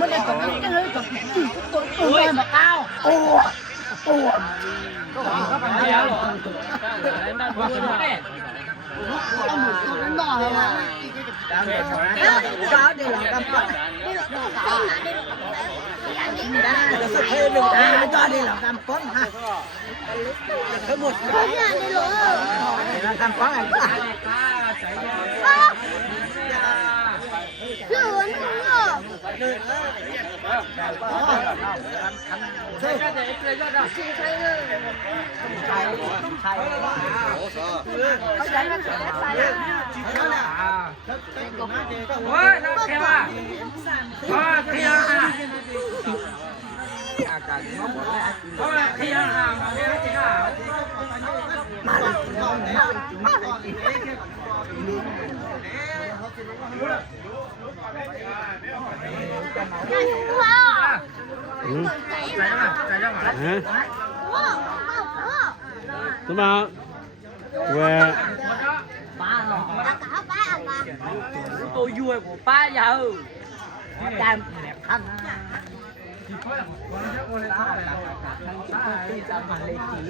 มันได้กับกันเลยกับตัวมาเก้าโอ้ก็ไปแล้วนั่นพูดได้ต้องหมดตัวนั้นต่อเลยว่ะจ้าเดี๋ยวเราทำก่อนได้จะสักเท่หนึ่งได้จ้าเดี๋ยวเราทำก้อนฮะทั้งหมดเราทำก้อนอะไรก็Đúng không? Về tôi vui của ba giờ cam ăn